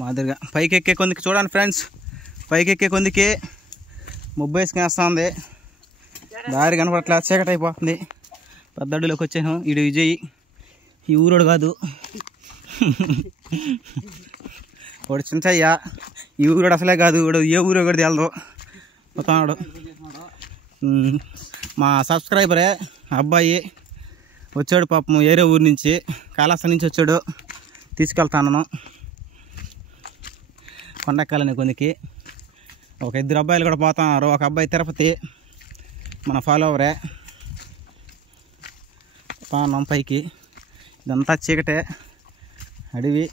మాదిరిగా పైకి ఎక్కే కొందికి చూడండి ఫ్రెండ్స్, పైకి ఎక్కే కొందికి ముబ్బు వేసుకుని వస్తుంది. దారి కనపడట్లా, చీకటి అయిపోతుంది. పెద్ద అడ్డులోకి వచ్చాను. ఇడు విజయ్, ఈ ఊరోడు కాదు, వాడు చించయ్య. ఈ ఊరోడు అసలే కాదు, వాడు ఏ ఊరో కూడా తెలదు పోతున్నాడు. మా సబ్స్క్రైబరే అబ్బాయి వచ్చాడు పాపం, వేరే ఊరు నుంచి, కాళహస్తి నుంచి వచ్చాడు. తీసుకెళ్తాను కొండెక్కాలని కొందికి. ఒక 2 అబ్బాయిలు కూడా పోతున్నారు. ఒక అబ్బాయి తిరుపతి, మన ఫాలోవరే. పోతున్నాం పైకి. ఇదంతా చీకటే, అడవి.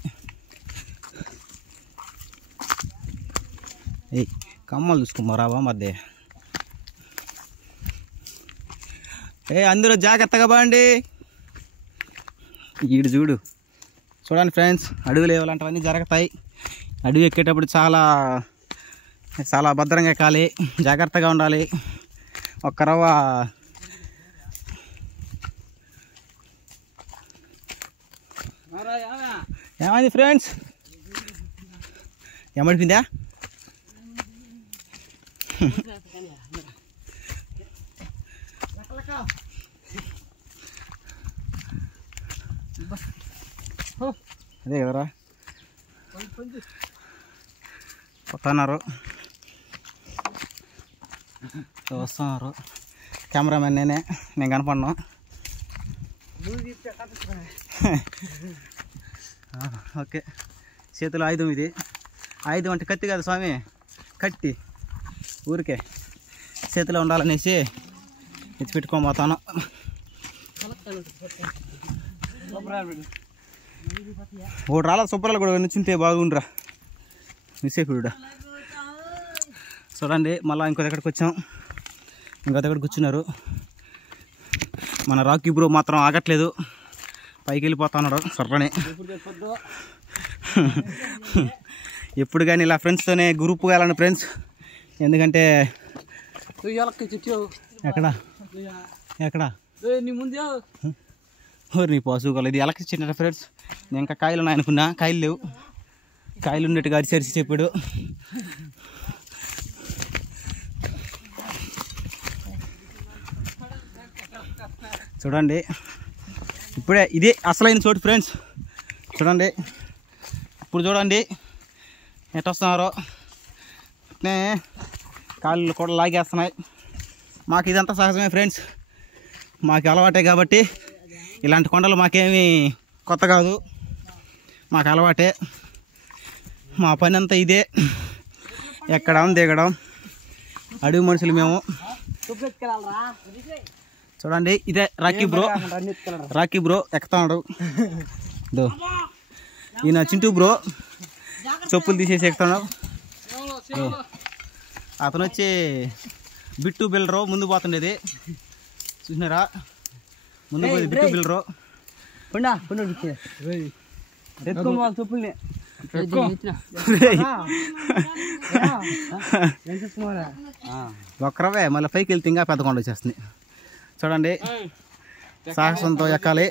ఏ కమ్మలు చూసుకోమారావా మధ్య. అందరూ జాగ్రత్తగా బాండి. ఈడు చూడు, చూడండి ఫ్రెండ్స్, అడవులు ఇలాంటివన్నీ జరుగుతాయి. అడవి ఎక్కేటప్పుడు చాలా చాలా భద్రంగా ఎక్కాలి, జాగ్రత్తగా ఉండాలి. ఒక్క రవ్వ ఏమైంది ఫ్రెండ్స్, ఏమడిపోయిందా? అదే కదరా వస్తున్నారు, వస్తున్నారు. కెమెరామెన్ నేను కనపడను. ఓకే, చేతిలో ఆయుధం ఇది. ఆయుధం అంటే కత్తి కాదు స్వామి, కట్టి ఊరికే చేతిలో ఉండాలనేసి ఎత్తి పెట్టుకొని పోతాను. ఒకటి రాలేదు సూపర్లు కూడా నచ్చింటే బాగుండ్రా మిస్సేకుడా. చూడండి, మళ్ళీ ఇంకో దగ్గరికి వచ్చాం. ఇంకో దగ్గర కూర్చున్నారు. మన రాకీ బ్రో మాత్రం ఆగట్లేదు, పైకి వెళ్ళిపోతున్నాడు సర్రని. ఎప్పుడు కానీ ఇలా ఫ్రెండ్స్తోనే గ్రూప్గా వెళ్ళండి ఫ్రెండ్స్. ఎందుకంటే ఎక్కడ ఎక్కడ నీ పశువులు ఇది ఎలక్కి చిన్న ఫ్రెండ్స్. నేను ఇంకా కాయలు ఉన్నాయి అనుకున్నా, కాయలు లేవు. కాయలు ఉన్నట్టుగా అరిచి చెప్పాడు. చూడండి, ఇప్పుడే ఇది అసలైన చోటు ఫ్రెండ్స్. చూడండి, ఇప్పుడు చూడండి ఎట్ట వస్తున్నారో. కాళ్ళు కూడా లాగేస్తున్నాయి. మాకు ఇదంతా సహజమే ఫ్రెండ్స్, మాకు అలవాటే కాబట్టి ఇలాంటి కొండలు మాకేమీ కొత్త కాదు, మాకు అలవాటే. మా పని అంతా ఇదే, ఎక్కడం దిగడం. అడవి మనుషులు మేము. చూడండి, ఇదే రాకీ బ్రో. రాకీ బ్రో ఎక్కుతాడు. ఈయన చింటూ బ్రో చెప్పులు తీసేసి ఎక్కుతాడు. అతను వచ్చి బిట్టు బిల్లరు ముందు పోతుండేది, చూసినారా? ముందు పోయి బిట్టు బిల్లరు. ఒక్కరవే మళ్ళీ పైకి వెళ్తే ఇంకా పెద్ద కొండ వచ్చేస్తుంది. చూడండి, సాహసంతో ఎక్కాలి.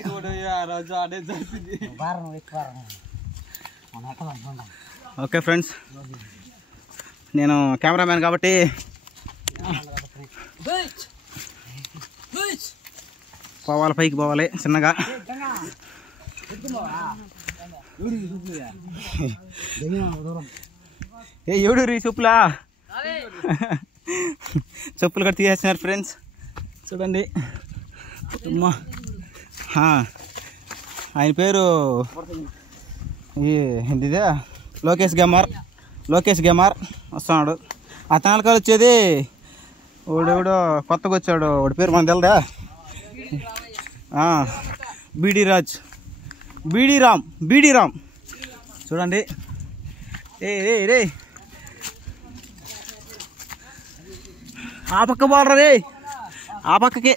ఓకే ఫ్రెండ్స్, నేను కెమెరామ్యాన్ కాబట్టి పోవాలి, పైకి పోవాలి చిన్నగా. ఎవడు రీ చెప్పులా, చెప్పులు కూడా తీసేస్తున్నారు ఫ్రెండ్స్. చూడండి, ఆయన పేరు ఏంటిదే లోకేష్ గేమర్ వస్తున్నాడు. ఆ ఛానల్కి వచ్చేది వాడు కొత్తగా వచ్చాడు, వాడి పేరు మనకు తెలుదా? బీడీ రామ్. చూడండి, రే ఆ పక్క బాలరా రే, ఆ పక్కకి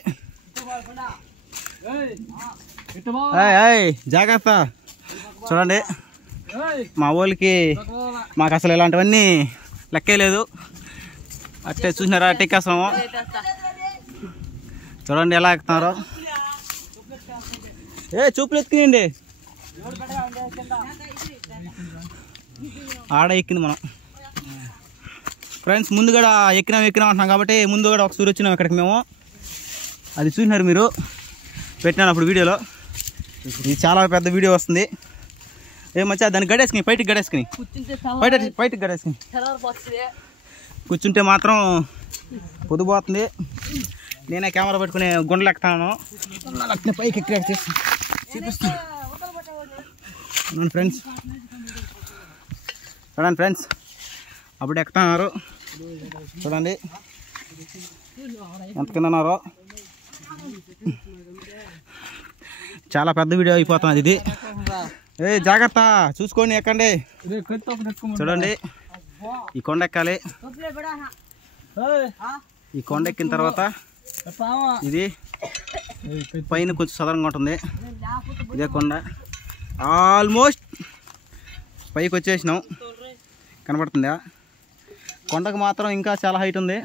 జాగ్రత్త. చూడండి, మా ఊళ్ళకి మాకు అసలు ఇలాంటివన్నీ లెక్కే లేదు. అట్టే చూసినారా టెక్కేస్తాము. చూడండి ఎలా ఎక్కుతున్నారో. చూపులు ఎత్తుకునండి. ఆడ ఎక్కింది మనం ఫ్రెండ్స్. ముందు కూడా ఎక్కినాం అంటున్నాం కాబట్టి ముందు కూడా ఒకసారి వచ్చినాం ఇక్కడికి మేము. అది చూసినారు మీరు, పెట్టినాను అప్పుడు వీడియోలో. ఇది చాలా పెద్ద వీడియో వస్తుంది. ఏమచ్చా దాన్ని గడేసుకుని బయటికి గడేసుకుని బయటికి గడేసుకుని కూర్చుంటే మాత్రం పొద్దుపోతుంది. నేనే కెమెరా పెట్టుకుని గుండెలు ఎక్కుతాను. పైకి ఎక్కడ చూపిస్తాను ఫ్రెండ్స్. చూడండి ఫ్రెండ్స్, అప్పుడు ఎక్కుతున్నారు. చూడండి ఎంత కింద ఉన్నారో. చాలా పెద్ద వీడియో అయిపోతున్నది ఇది. జాగ్రత్త చూసుకోండి, ఎక్కండి. చూడండి ఈ కొండ ఎక్కాలి. ఈ కొండ ఎక్కిన తర్వాత ఇది పైన కొంచెం సదరంగా ఉంటుంది. ఇదే కొండ. ఆల్మోస్ట్ పైకి వచ్చేసినాం, కనబడుతుందా? కొండకు మాత్రం ఇంకా చాలా హైట్ ఉంది.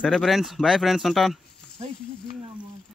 సరే ఫ్రెండ్స్, బాయ్ ఫ్రెండ్స్, ఉంటాను.